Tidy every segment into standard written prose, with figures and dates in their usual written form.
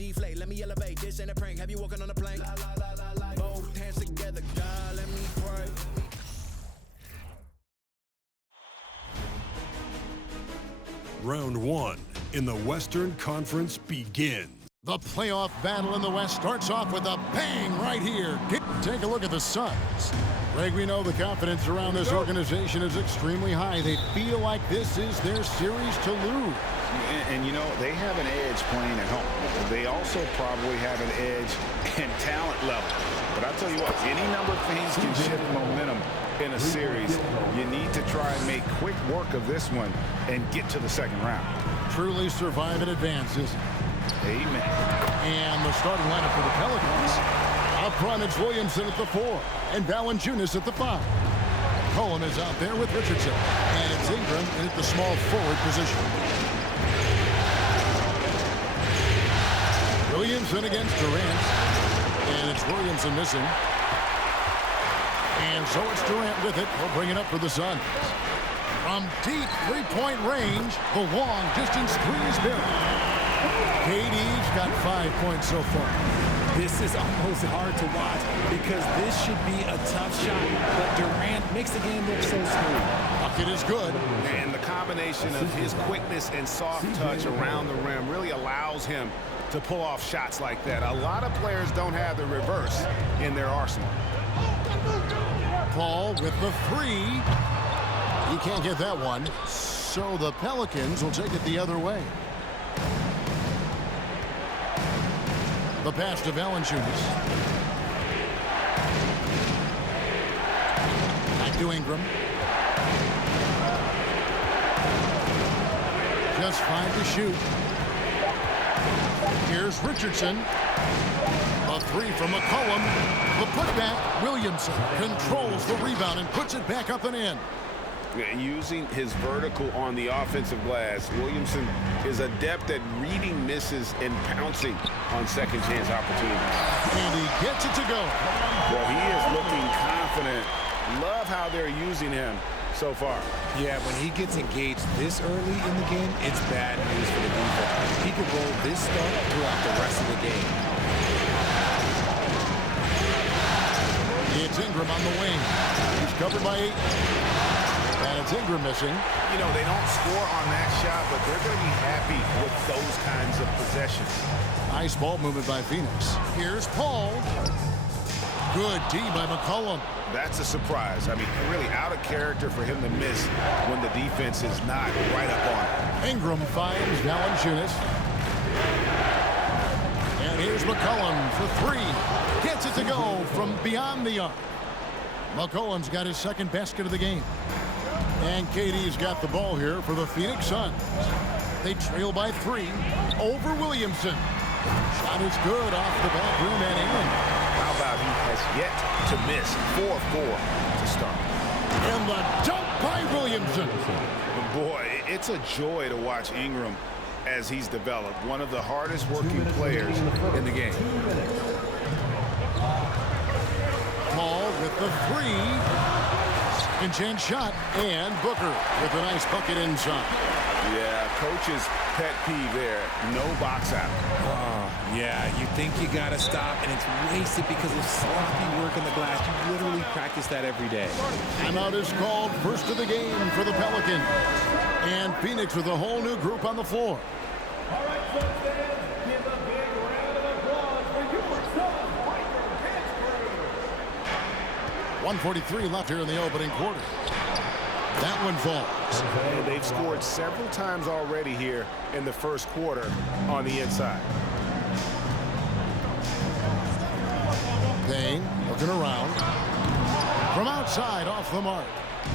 deflate. Let me elevate. This ain't a prank. Have you walking on a plank? Both hands together, God, let me pray. Round one in the Western Conference begins. The playoff battle in the West starts off with a bang right here. Take a look at the Suns. Greg, we know the confidence around this organization is extremely high. They feel like this is their series to lose. And you know, they have an edge playing at home. They also probably have an edge in talent level. But I'll tell you what, any number of things can shift momentum in a series. You need to try and make quick work of this one and get to the second round. Truly survive and advances. Amen. And the starting lineup for the Pelicans. Up front, it's Williamson at the 4 and Valanciunas at the 5. Cohen is out there with Richardson. And it's Ingram in at the small forward position. Williamson against Durant. And it's Williamson missing. And so it's Durant with it. He'll bring it up for the Suns. From deep three-point range, the long distance three is buried. KD's got 5 points so far. This is almost hard to watch because this should be a tough shot, but Durant makes the game look so smooth. Bucket is good. And the combination of his quickness and soft touch around the rim really allows him to pull off shots like that. A lot of players don't have the reverse in their arsenal. Paul with the 3. He can't get that one. So the Pelicans will take it the other way. The pass to Valanciunas. Back to Ingram. Just 5 to shoot. Here's Richardson. A 3 from McCollum. The putback. Williamson controls the rebound and puts it back up and in. Using his vertical on the offensive glass, Williamson is adept at reading misses and pouncing on second chance opportunities. And he gets it to go. Well, he is looking confident. Love how they're using him so far. Yeah, when he gets engaged this early in the game, it's bad news for the defense. He could roll this start throughout the rest of the game. It's Ingram on the wing. He's covered by 8. And it's Ingram missing. You know, they don't score on that shot, but they're going to be happy with those kinds of possessions. Nice ball movement by Phoenix. Here's Paul. Good D by McCollum. That's a surprise. I mean, really out of character for him to miss when the defense is not right up on it. Ingram finds Valanciunas. And here's McCollum for 3. Gets it to go from beyond the arc. McCollum's got his second basket of the game. And KD's got the ball here for the Phoenix Suns. They trail by 3 over Williamson. Shot is good off the back rim and in. How about he has yet to miss 4-4 to start. And the dunk by Williamson. Boy, it's a joy to watch Ingram as he's developed. One of the hardest working players in the game. Paul with the 3. And chance shot, and Booker with a nice bucket inside. Yeah, coach's pet peeve there. No box out. Yeah, you think you got to stop, and it's wasted because of sloppy work on the glass. You literally practice that every day. Timeout is called, first of the game for the Pelicans. And Phoenix with a whole new group on the floor. All right, so fans, give a big round of applause for your son, Michael Pittsburgh. 1:43 left here in the opening quarter. That one falls. And they've scored several times already here in the first quarter on the inside. Payne looking around. From outside, off the mark.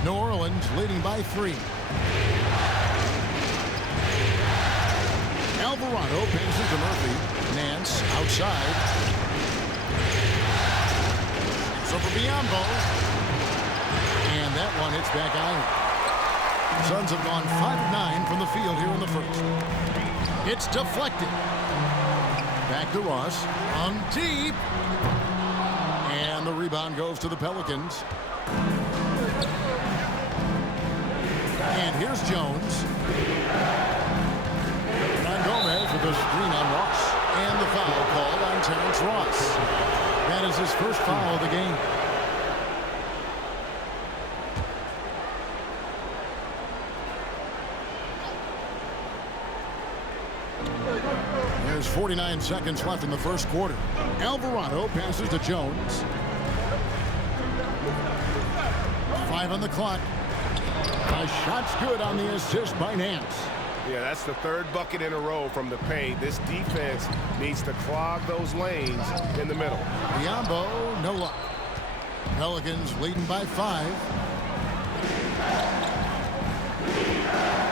New Orleans leading by 3. Alvarado passes to Murphy. Nance outside. So for Biombo. And that one hits back iron. Suns have gone 5-9 from the field here in the first. It's deflected. Back to Ross. On deep. And the rebound goes to the Pelicans. And here's Jones. Gomez with a screen on Ross. And the foul called on Terrence Ross. That is his first foul of the game. There's 49 seconds left in the first quarter. Alvarado passes to Jones. 5 on the clock. A shot's good on the assist by Nance. Yeah, that's the third bucket in a row from the paint. This defense needs to clog those lanes in the middle. Biombo, no luck. Pelicans leading by 5.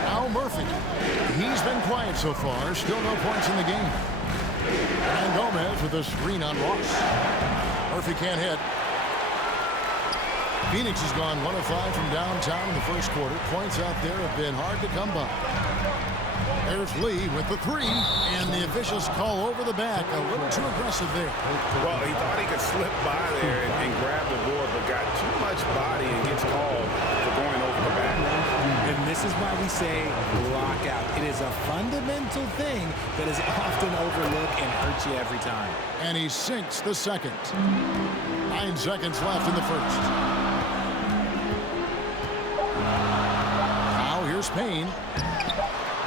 Now Murphy. He's been quiet so far. Still no points in the game. And Gomez with a screen on Ross. Murphy can't hit. Phoenix has gone 1 of 5 from downtown in the first quarter. Points out there have been hard to come by. There's Lee with the 3, and the officials call over the back. A little too aggressive there. Well, he thought he could slip by there and grab the board, but got too much body and gets called for going over the back. And this is why we say lockout. It is a fundamental thing that is often overlooked and hurts you every time. And he sinks the second. 9 seconds left in the first. Now here's Payne.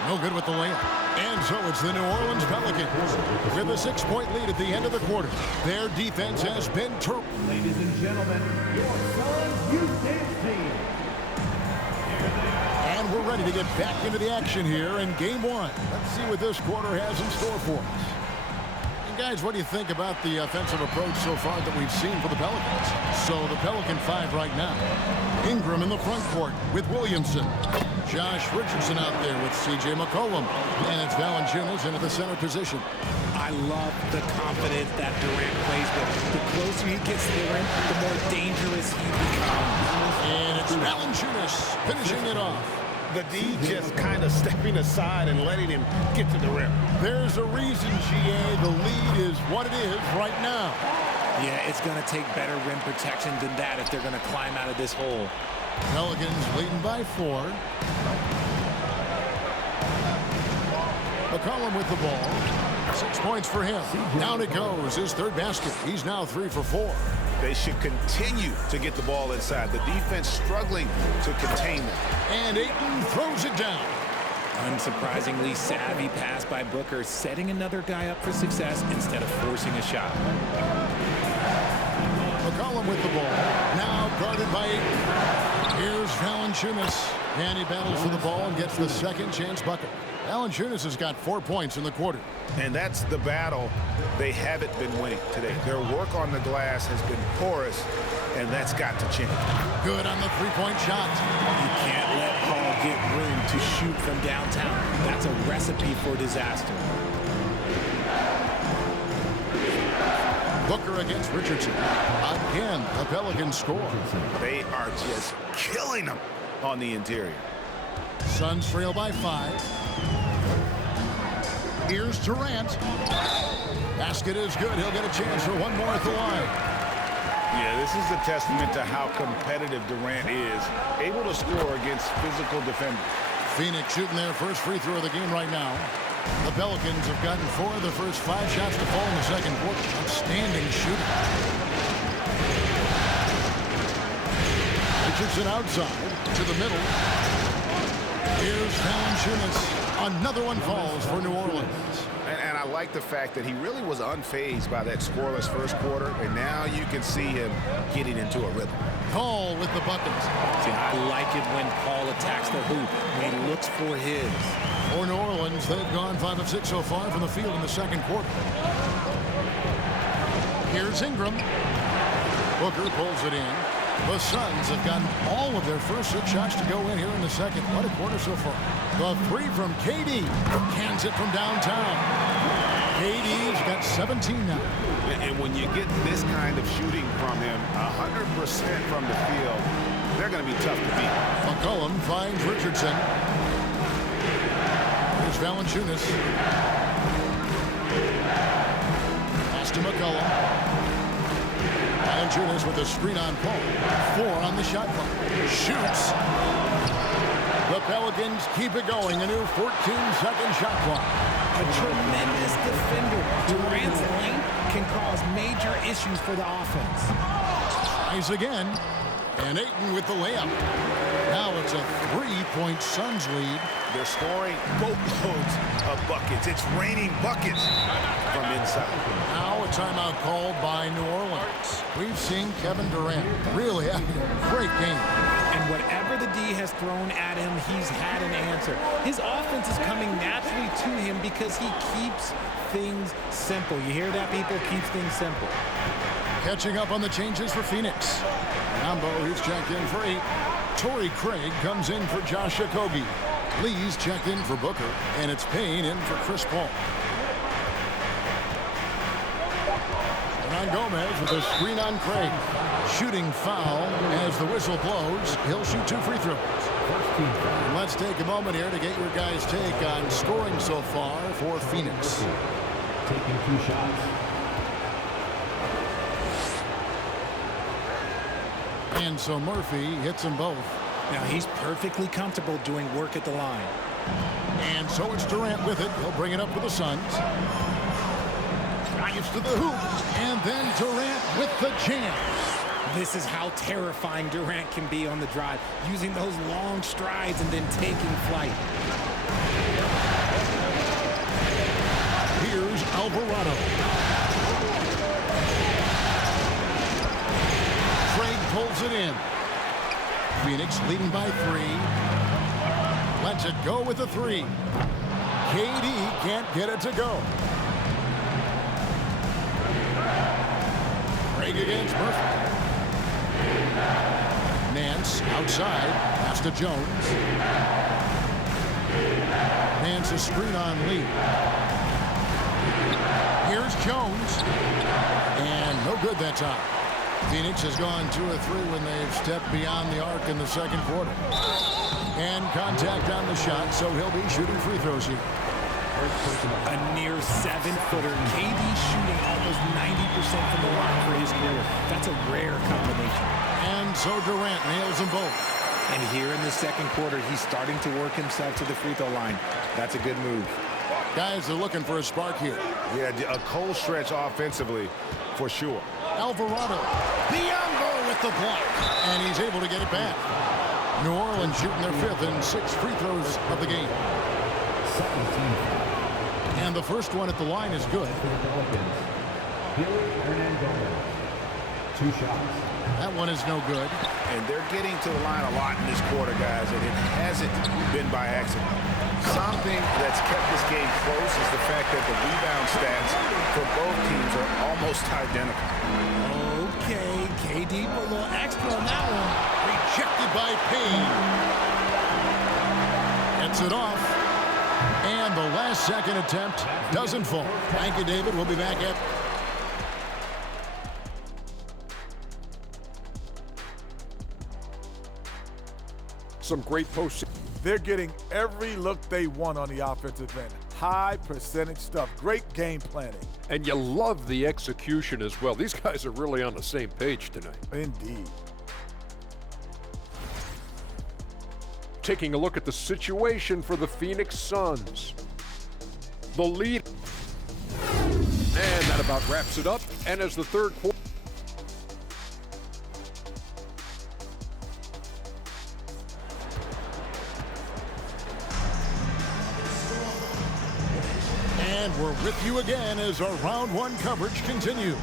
No good with the layup. And so it's the New Orleans Pelicans with a 6-point lead at the end of the quarter. Their defense has been terrible. Ladies and gentlemen, your Suns Youth Dance Team. And we're ready to get back into the action here in Game 1. Let's see what this quarter has in store for us. And guys, what do you think about the offensive approach so far that we've seen for the Pelicans? So the Pelican 5 right now. Ingram in the front court with Williamson. Josh Richardson out there with C.J. McCollum. And it's Valanciunas into the center position. I love the confidence that Durant plays with. The closer he gets to the rim, the more dangerous he becomes. And it's Valanciunas finishing it off. The D just kind of stepping aside and letting him get to the rim. There's a reason, GA, the lead is what it is right now. Yeah, it's going to take better rim protection than that if they're going to climb out of this hole. Pelicans leading by 4. McCollum with the ball. 6 points for him. Down it goes. His third basket. He's now 3 for 4. They should continue to get the ball inside. The defense struggling to contain them. And Ayton throws it down. Unsurprisingly savvy pass by Booker, setting another guy up for success instead of forcing a shot. McCollum with the ball. Now guarded by Ayton. Here's Valanciunas. And he battles for the ball and gets the second chance bucket. Valanciunas has got 4 points in the quarter. And that's the battle they haven't been winning today. Their work on the glass has been porous, and that's got to change. Good on the three-point shot. You can't let Paul get room to shoot from downtown. That's a recipe for disaster. Booker against Richardson. Again, the Pelicans score. They are just killing them on the interior. Suns trail by 5. Here's Durant. Basket is good. He'll get a chance for one more at the line. Yeah, this is a testament to how competitive Durant is. Able to score against physical defenders. Phoenix shooting their first free throw of the game right now. The Pelicans have gotten 4 of the first 5 shots to fall in the second quarter. Outstanding shooting. Richardson outside to the middle. Here's Valanciunas. Another one falls for New Orleans. And I like the fact that he really was unfazed by that scoreless first quarter, and now you can see him getting into a rhythm. Paul with the bucket. See, I like it when Paul attacks the hoop, when he looks for his. For New Orleans, they've gone 5 of 6 so far from the field in the second quarter. Here's Ingram. Booker pulls it in. The Suns have gotten all of their first 6 shots to go in here in the second. What a quarter so far. The 3 from KD. Cans it from downtown. KD's got 17 now. And when you get this kind of shooting from him, 100% from the field, they're going to be tough to beat. McCollum finds Richardson. Here's Valanciunas. Pass to McCollum. Valanciunas with a screen on Paul. 4 on the shot clock. Shoots. The Pelicans keep it going. A new 14-second shot clock. A tremendous defender. Durant's length can cause major issues for the offense. Tries again. And Ayton with the layup. Now it's a 3-point Suns lead. They're scoring boatloads of buckets. It's raining buckets from inside. Now a timeout called by New Orleans. We've seen Kevin Durant really having a great game. And whatever the D has thrown at him, he's had an answer. His offense is coming naturally to him because he keeps things simple. You hear that, people? Keeps things simple. Catching up on the changes for Phoenix. Rambo, who's checked in for 8. Torrey Craig comes in for Josh Okogie. Lee's checked in for Booker, and it's Payne in for Chris Paul. Hernan Gomez with a screen on Craig. Shooting foul as the whistle blows. He'll shoot 2 free throws. And let's take a moment here to get your guys' take on scoring so far for Phoenix. Taking 2 shots. And so Murphy hits them both. Now he's perfectly comfortable doing work at the line. And so it's Durant with it. He'll bring it up for the Suns. Drives to the hoop. And then Durant with the jam. This is how terrifying Durant can be on the drive, using those long strides and then taking flight. Here's Alvarado. Craig pulls it in. Phoenix leading by 3. Lets it go with the 3. KD can't get it to go. Craig against Murphy. Nance outside. Pass to Jones. Nance a screen on Lee. Here's Jones. And no good that time. Phoenix has gone 2 of 3 when they've stepped beyond the arc in the second quarter. And contact on the shot, so he'll be shooting free throws here. A near 7-footer. KD shooting almost 90% from the line for his career. That's a rare combination. And so Durant nails them both. And here in the second quarter, he's starting to work himself to the free throw line. That's a good move. Guys are looking for a spark here. Yeah, a cold stretch offensively for sure. Alvarado. Biombo with the block. And he's able to get it back. New Orleans shooting their 5th and 6th free throws of the game. And the first one at the line is good. Hernan Gomez. 2 shots. That one is no good. And they're getting to the line a lot in this quarter, guys, and it hasn't been by accident. Something that's kept this game close is the fact that the rebound stats for both teams are almost identical. Okay, KD put a little extra on that one. Rejected by Payne. Gets it off. And the last second attempt doesn't fall. Thank you, David. We'll be back at... Some great post. They're getting every look they want on the offensive end. High percentage stuff. Great game planning. And you love the execution as well. These guys are really on the same page tonight. Indeed. Taking a look at the situation for the Phoenix Suns. The lead. And that about wraps it up. And as the third quarter. And we're with you again as our round 1 coverage continues.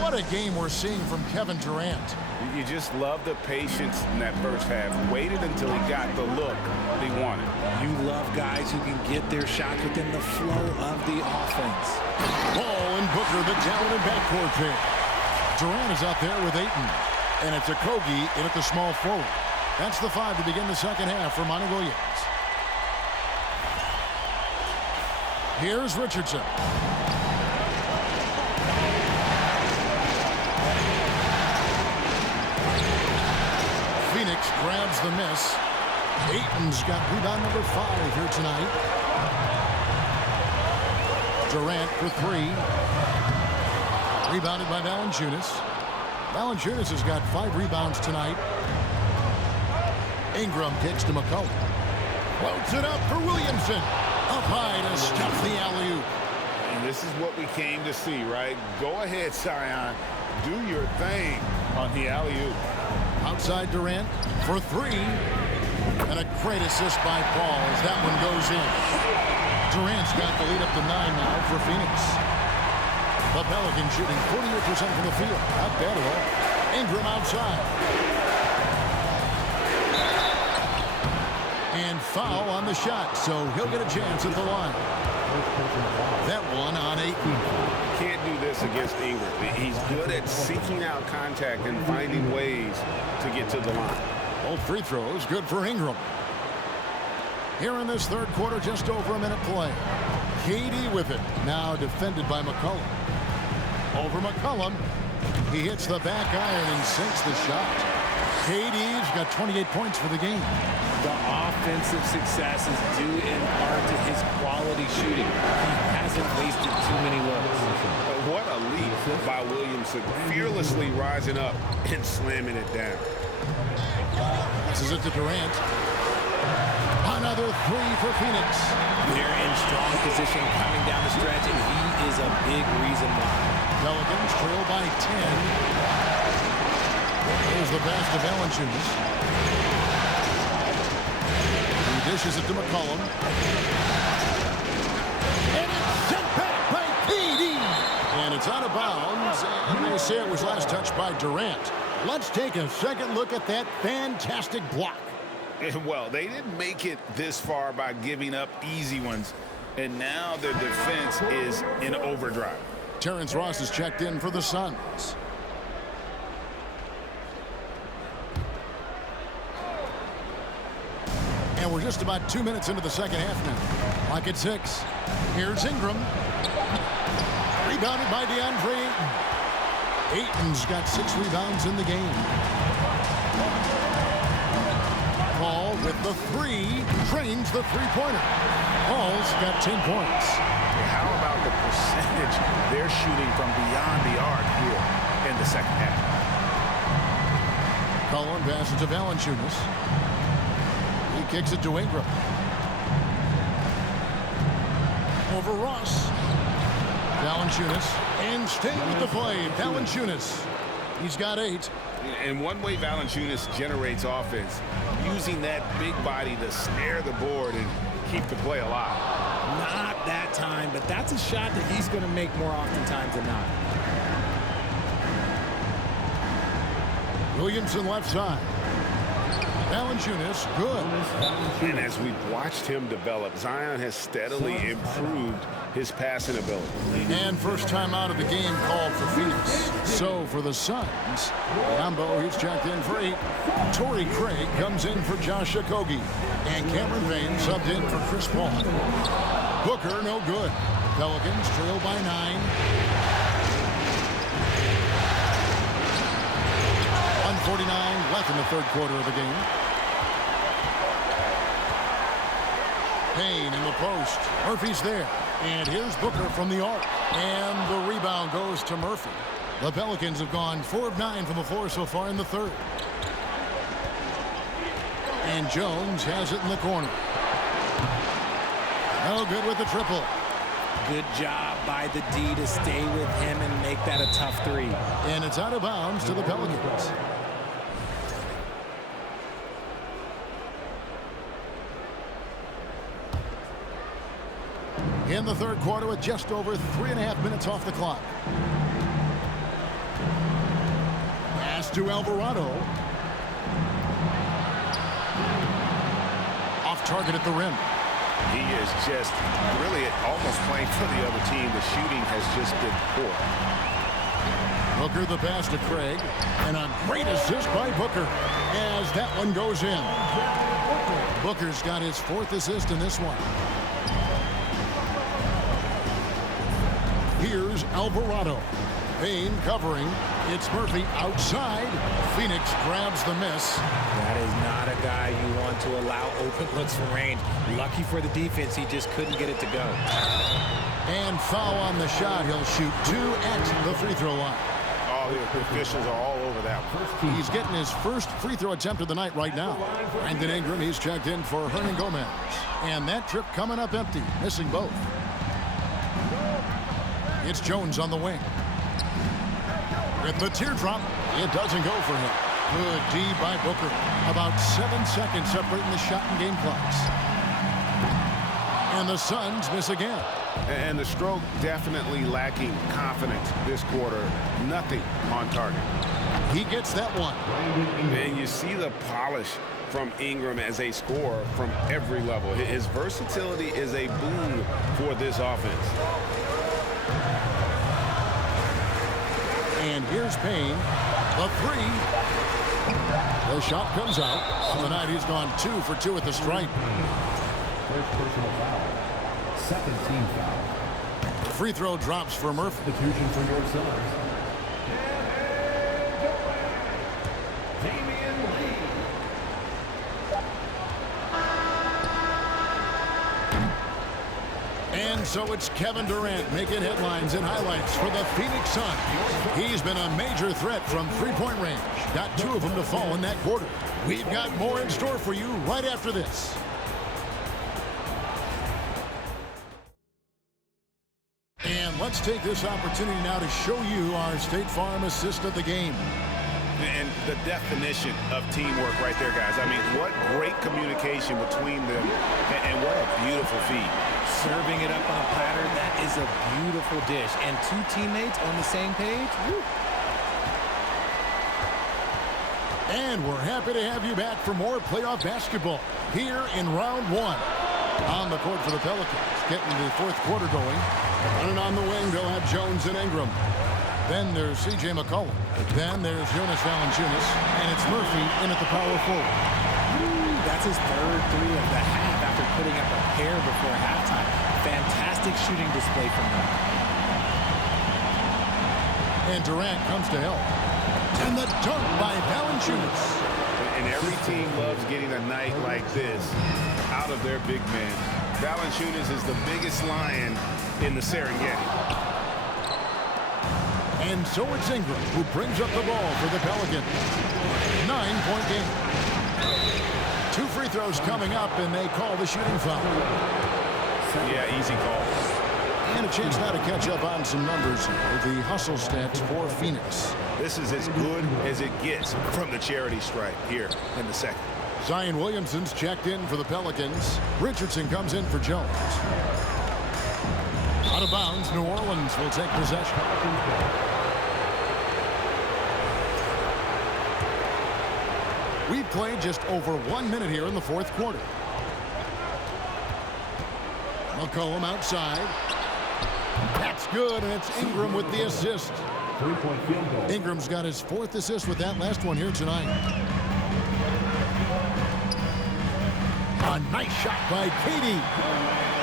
What a game we're seeing from Kevin Durant. You just love the patience in that first half. Waited until he got the look he wanted. You love guys who can get their shots within the flow of the offense. Ball and Booker, the down and backcourt pair. Durant is out there with Ayton. And it's Okogie in at the small forward. That's the 5 to begin the second half for Monty Williams. Here's Richardson. Phoenix grabs the miss. Ayton's got rebound number 5 here tonight. Durant for 3. Rebounded by Valanciunas. Valanciunas has got 5 rebounds tonight. Ingram kicks to McCollum. Floats it up for Williamson. Up high to stuff the alley-oop. And this is what we came to see, right? Go ahead, Zion. Do your thing on the alley-oop. Outside Durant for three. And a great assist by Paul as that one goes in. Durant's got the lead up to 9 now for Phoenix. The Pelicans shooting 48% from the field. Not bad at all. Ingram outside. And foul on the shot, so he'll get a chance at the line. That one on 8. Can't do this against Ingram. He's good at seeking out contact and finding ways to get to the line. Both free throws good for Ingram. Here in this third quarter, just over a minute play. KD with it. Now defended by McCollum. Over McCollum. He hits the back iron and sinks the shot. KD's got 28 points for the game. The offensive success is due in part to his quality shooting. He hasn't wasted too many looks. What a lead by Williamson, fearlessly rising up and slamming it down. This is it to Durant. Another three for Phoenix. They're in strong position coming down the stretch, and he is a big reason why. Pelicans trail by 10. Here's the pass to Valanciunas. He dishes it to McCollum. And it's sent back by KD. And it's out of bounds, and they say it was last touched by Durant. Let's take a second look at that fantastic block. Well, they didn't make it this far by giving up easy ones, and now their defense is in overdrive. Terrence Ross is checked in for the Suns. And we're just about 2 minutes into the second half now. Like at 6. Here's Ingram. Rebounded by DeAndre Ayton. Ayton's got 6 rebounds in the game. Paul with the 3. Trains the three-pointer. Paul's got 10 points. How about the percentage they're shooting from beyond the arc here in the second half? Cullen passes to Valanciunas. He kicks it to Ingram. Over Ross. Valanciunas. And staying with the play, Valanciunas. He's got 8. And one way Valanciunas generates offense, using that big body to snare the board and keep the play alive. Not that time, but that's a shot that he's going to make more oftentimes than not. Williamson left side. Valanciunas, good. And as we've watched him develop, Zion has steadily improved his passing ability. And first time out of the game called for Phoenix. So for the Suns, Lambo, he's checked in for 8. Torrey Craig comes in for Josh Okogie. And Cameron Payne subbed in for Chris Paul. Booker, no good. Pelicans trail by 9. 1:49 left in the third quarter of the game. Payne in the post. Murphy's there. And here's Booker from the arc. And the rebound goes to Murphy. The Pelicans have gone 4 of 9 from the floor so far in the third. And Jones has it in the corner. No good with the triple. Good job by the D to stay with him and make that a tough 3. And it's out of bounds to the Pelicans. In the third quarter with just over 3.5 minutes off the clock. Pass to Alvarado. Off target at the rim. He is just really almost playing for the other team. The shooting has just been poor. Booker the pass to Craig. And a great assist by Booker as that one goes in. Booker's got his 4th assist in this one. Here's Alvarado. Payne covering. It's Murphy outside. Phoenix grabs the miss. That is not a guy you want to allow open looks from range. Lucky for the defense, he just couldn't get it to go. And foul on the shot. He'll shoot 2 at the free throw line. Oh, Oh, the officials are all over that one. He's getting his first free throw attempt of the night right now. Brandon Ingram, he's checked in for Hernan Gomez. And that trip coming up empty, missing both. It's Jones on the wing. With the teardrop, it doesn't go for him. Good D by Booker. About 7 seconds separating the shot and game clocks. And the Suns miss again. And the stroke definitely lacking confidence this quarter. Nothing on target. He gets that one. And you see the polish from Ingram as a scorer from every level. His versatility is a boon for this offense. And here's Payne. The three. The shot comes out. On the night, he's gone 2 for 2 at the stripe. First personal foul. Second team foul. Free throw drops for Murphy. Substitution for your Suns. Damian Lee. And so it's Kevin Durant making headlines and highlights for the Phoenix Suns. He's been a major threat from three-point range. Got 2 of them to fall in that quarter. We've got more in store for you right after this. And let's take this opportunity now to show you our State Farm assist of the game. And the definition of teamwork right there, guys. I mean, what great communication between them, and what a beautiful feed. Serving it up on a platter, that is a beautiful dish. And 2 teammates on the same page. Woo. And we're happy to have you back for more playoff basketball here in round 1. On the court for the Pelicans, getting the 4th quarter going. Running on the wing, they'll have Jones and Ingram. Then there's C.J. McCollum. Then there's Jonas Valanciunas. And it's Murphy in at the power forward. That's his 3rd three of the half after putting up a pair before halftime. Fantastic shooting display from him. And Durant comes to help. And the dunk by Valanciunas. And every team loves getting a night like this out of their big man. Valanciunas is the biggest lion in the Serengeti. And so it's Ingram who brings up the ball for the Pelicans. 9-point game. 2 free throws coming up, and they call the shooting foul. Yeah, easy call. And a chance now to catch up on some numbers with the hustle stats for Phoenix. This is as good as it gets from the charity stripe here in the second. Zion Williamson's checked in for the Pelicans. Richardson comes in for Jones. Out of bounds, New Orleans will take possession. We've played just over 1 minute here in the 4th quarter. McCollum outside. That's good, and it's Ingram with the assist. 3-point field goal. Ingram's got his 4th assist with that last one here tonight. A nice shot by KD.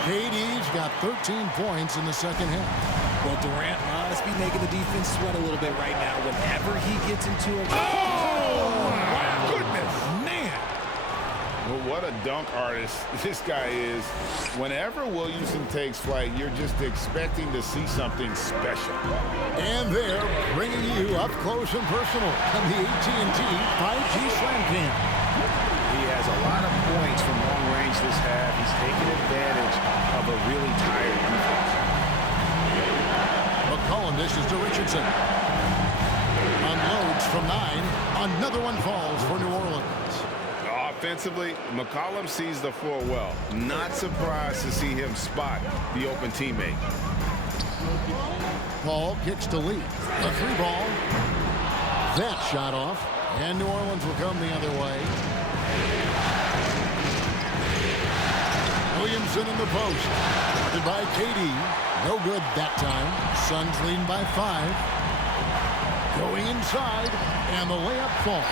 KD's got 13 points in the second half. Well, Durant must be making the defense sweat a little bit right now. Whenever he gets into a... Oh, my goodness. Man. Well, what a dunk artist this guy is. Whenever Williamson takes flight, you're just expecting to see something special. And they're bringing you up close and personal on the AT&T 5G Slam Cam. He has a lot of points from long range this half. He's taking advantage of a really tired defense. McCollum dishes to Richardson. Unloads from 9. Another one falls for New Orleans. Offensively, McCollum sees the floor well. Not surprised to see him spot the open teammate. Paul kicks to Lee. A 3-ball. That shot off. And New Orleans will come the other way. Williamson in the post. Guarded by KD. No good that time. Suns leading by 5. Going inside. And the layup falls.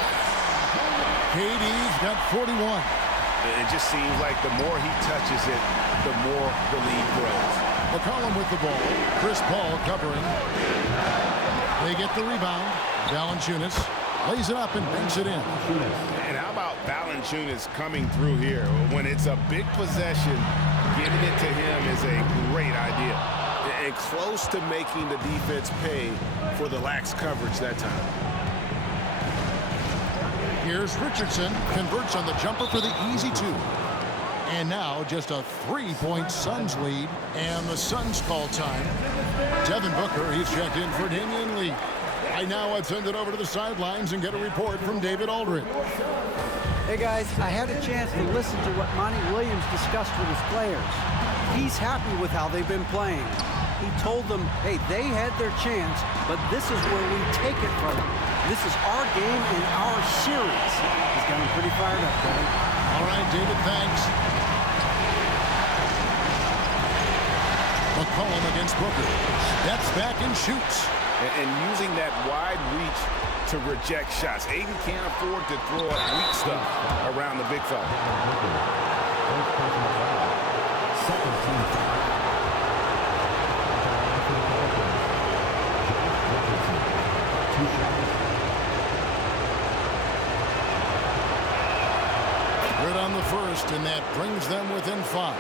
KD's got 41. It just seems like the more he touches it, the more the lead grows. McCollum with the ball. Chris Paul covering. They get the rebound. Valanciunas lays it up and banks it in. And how about Valanciunas coming through here? When it's a big possession, giving it to him is a great idea. and close to making the defense pay for the lax coverage that time. Here's Richardson, converts on the jumper for the easy 2. And now just a 3-point Suns lead, and the Suns call time. Devin Booker, he's checked in for Damian Lee. Right now, I've sent it over to the sidelines and get a report from David Aldridge. Hey guys, I had a chance to listen to what Monty Williams discussed with his players. He's happy with how they've been playing. He told them, hey, they had their chance, but this is where we take it from them. This is our game and our series. He's got me pretty fired up, Kevin. All right, David, thanks. McCollum against Booker. Steps back and shoots. And using that wide reach to reject shots. Aiden can't afford to throw up weak stuff around the big fella. Good on the first, and that brings them within 5.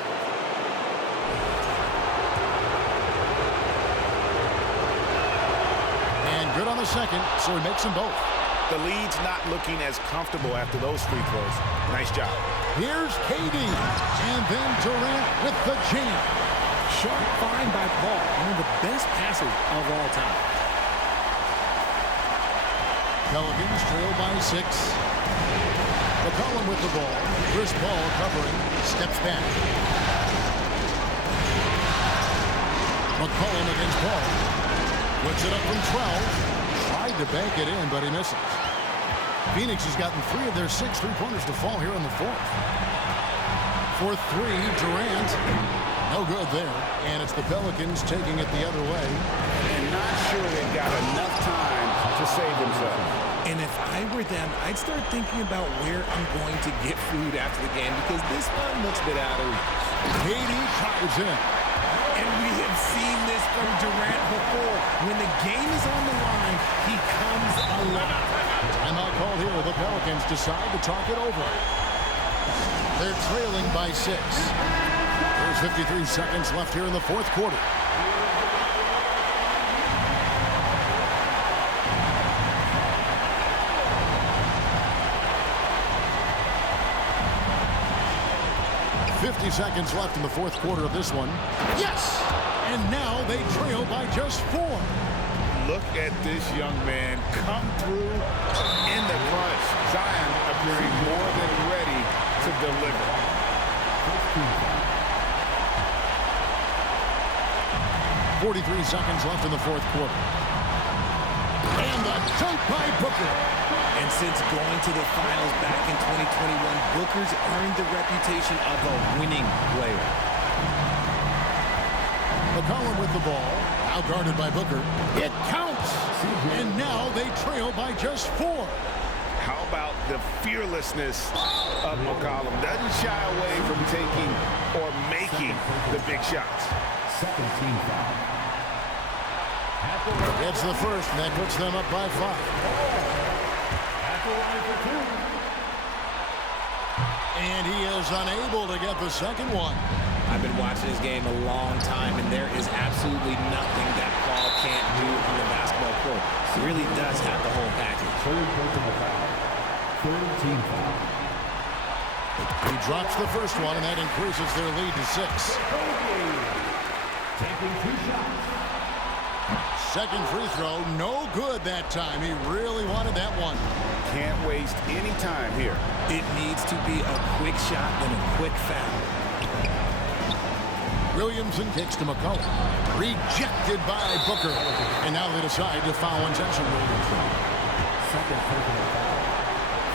Good on the second, so he makes them both. The lead's not looking as comfortable after those free throws. Nice job. Here's KD, and then Durant with the jam. Sharp find by Paul, one of the best passers of all time. Pelicans trail by 6. McCollum with the ball. Chris Paul covering, steps back. McCollum against Paul. Puts it up from 12. Tried to bank it in, but he misses. Phoenix has gotten 3 of their 6 3-pointers to fall here in the 4th. For 3, Durant. No good there. And it's the Pelicans taking it the other way. And not sure they've got enough time to save themselves. And if I were them, I'd start thinking about where I'm going to get food after the game because this one looks a bit out of reach. KD drives in. And we have seen this from Durant before. When the game is on the line, he comes alive. Timeout called here. The Pelicans decide to talk it over. They're trailing by 6. There's 53 seconds left here in the 4th quarter. Seconds left in the 4th quarter of this one. Yes! And now they trail by just 4. Look at this young man come through in the clutch. Zion appearing more than ready to deliver. 43 seconds left in the 4th quarter. And the dunk by Booker. And since going to the finals back in 2021, Booker's earned the reputation of a winning player. McCollum with the ball, now guarded by Booker. It counts! And now they trail by just 4. How about the fearlessness of McCollum? Doesn't shy away from taking or making the big shots. Second team foul. It's the first, and that puts them up by 5. And he is unable to get the second one. I've been watching this game a long time, and there is absolutely nothing that Paul can't do on the basketball court. He really does have the whole package. Third team foul. He drops the first one, and that increases their lead to 6. Taking 2 shots. Second free throw, no good that time. He really wanted that one. Can't waste any time here. It needs to be a quick shot and a quick foul. Williamson kicks to McCollum. Rejected by Booker. And now they decide to foul intention. Second personal foul.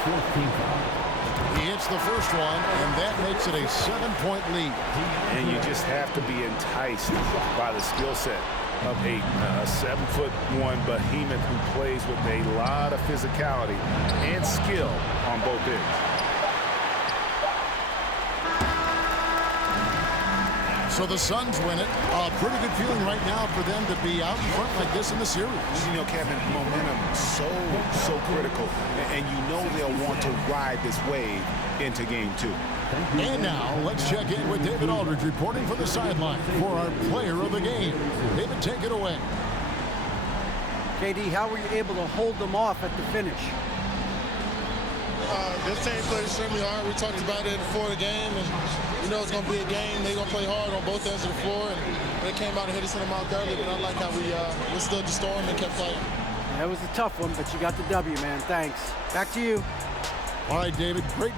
Fourth team foul. He hits the first one, and that makes it a 7-point lead. And you just have to be enticed by the skill set of a 7'1" behemoth who plays with a lot of physicality and skill on both ends. So the Suns win it. A pretty good feeling right now for them to be out in front like this in the series. You know, Kevin, momentum so critical. And you know they'll want to ride this wave into game 2. And now let's check in with David Aldridge reporting from the sideline for our player of the game. David, take it away. KD, how were you able to hold them off at the finish? This team played extremely hard. We talked about it before the game, and we know it's going to be a game. They're going to play hard on both ends of the floor, and they came out and hit us in the mouth early, but I like how we withstood the storm and kept playing. That was a tough one, but you got the W, man. Thanks. Back to you. All right, David, great.